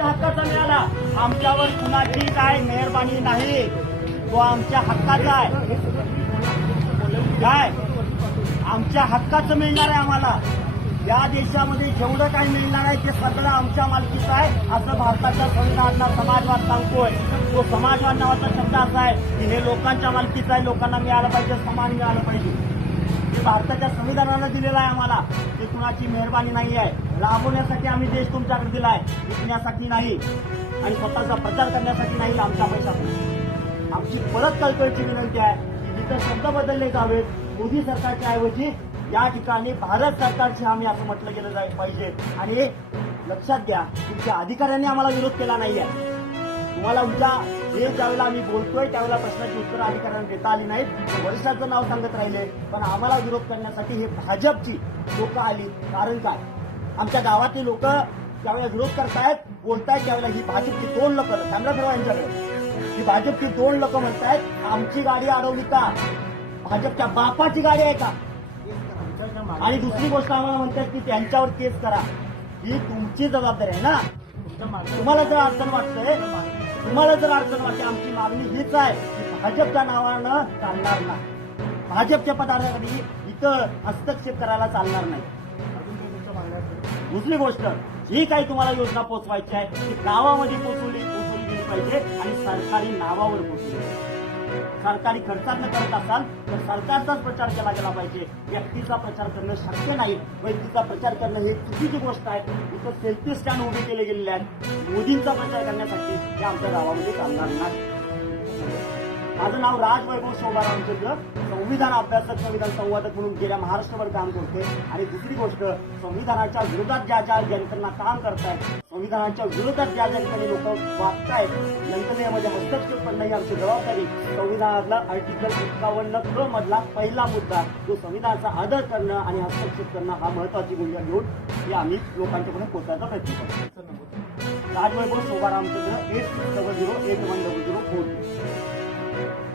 आमच्या हक्काचा मिळाला. आमच्यावर कुणाची काय मेहरबानी नाही. तो आमच्या हक्काचा आहे. काय? आमच्या हक्काचं मिळणार आहे आम्हाला. या देशामध्ये जेवढं काही मिळणार आहे ते सगळं आमच्या मालकीचं आहे असं भारताच्या संविधानातला समाजवाद सांगतोय. तो समाजवाद नावाचा शब्द असा आहे की हे लोकांच्या मालकीचं आहे लोकांना मिळालं पाहिजे समान मिळालं पाहिजे. भारताच्या संविधानानं दिलेलं आहे आम्हाला. ते कुणाची मेहरबानी नाही आहे. राबवण्यासाठी आम्ही देश तुमच्याकडे दिला आहे विकण्यासाठी नाही. आणि स्वतःचा प्रचार करण्यासाठी नाही आमच्या पैशातून आमची परत कळकळीची विनंती आहे की जिथे शब्द बदलले जावेत मोदी सरकारच्या ऐवजी या ठिकाणी भारत सरकारची आम्ही असं म्हटलं गेलं जाईल पाहिजे. आणि लक्षात घ्या तुमच्या अधिकाऱ्यांनी आम्हाला विरोध केला नाही आहे तुम्हाला उद्या हे ज्यावेळेला आम्ही बोलतोय त्यावेळेला प्रश्नाची उत्तरं अधिकाऱ्यांना देता आली नाहीत. वरिष्ठांचं नाव सांगत राहिले पण आम्हाला विरोध करण्यासाठी हे भाजपची लोक आली. कारण काय? आमच्या गावातली लोक ज्यावेळेला विरोध करतायत बोलतायत त्यावेळेला ही भाजपची दोन लोक कॅमेरा फिरवा यांच्याकडे ही भाजपची दोन लोक म्हणतायत आमची गाडी अडवली का? भाजपच्या बापाची गाडी आहे का? आणि दुसरी गोष्ट आम्हाला म्हणतात की त्यांच्यावर केस करा. ही तुमची जबाबदारी आहे ना? तुम्हाला जर अडचण वाटतंय तुम्हाला जर अडचण वाटते आमची मागणी हीच आहे की भाजपच्या नावानं चालणार नाही भाजपच्या पदाधिकारी इथं हस्तक्षेप करायला चालणार नाही दुसरी गोष्ट जी काही तुम्हाला योजना पोचवायची आहे ती गावामध्ये पोचवली पोचवली गेली पाहिजे आणि सरकारी नावावर पोचवली पाहिजे. सरकारी खर्चातनं करत असाल तर सरकारचाच प्रचार केला गेला पाहिजे. व्यक्तीचा प्रचार करणं शक्य नाही. व्यक्तीचा प्रचार करणं हे चुकीची गोष्ट आहे. इथं सेल्फी स्टँड उभे केले गेलेले आहेत. मोदींचा प्रचार करण्यासाठी हे आमच्या गावामध्ये चालणार नाही माझं नाव राज वैभव शोभा संविधान अभ्यासक संविधान संवादक म्हणून गेल्या महाराष्ट्रभर काम करते आणि दुसरी गोष्ट संविधानाच्या विरोधात ज्या ज्या यंत्रणा काम करतायत संविधानाच्या विरोधात ज्या ज्या लोक वागतायत यंत्रणेमध्ये हस्तक्षेप करणं ही आमची जबाबदारी संविधानातला आर्टिकल एक्कावन्न क मधला पहिला मुद्दा जो संविधानाचा आदर करणं आणि हस्तक्षेप करणं हा महत्वाची भूमिका घेऊन हे आम्ही लोकांच्याकडे पोहोचायचा प्रयत्न करतो Rajvaibhav Shobha Ramchandra eight double zero eight one double zero four Thank you.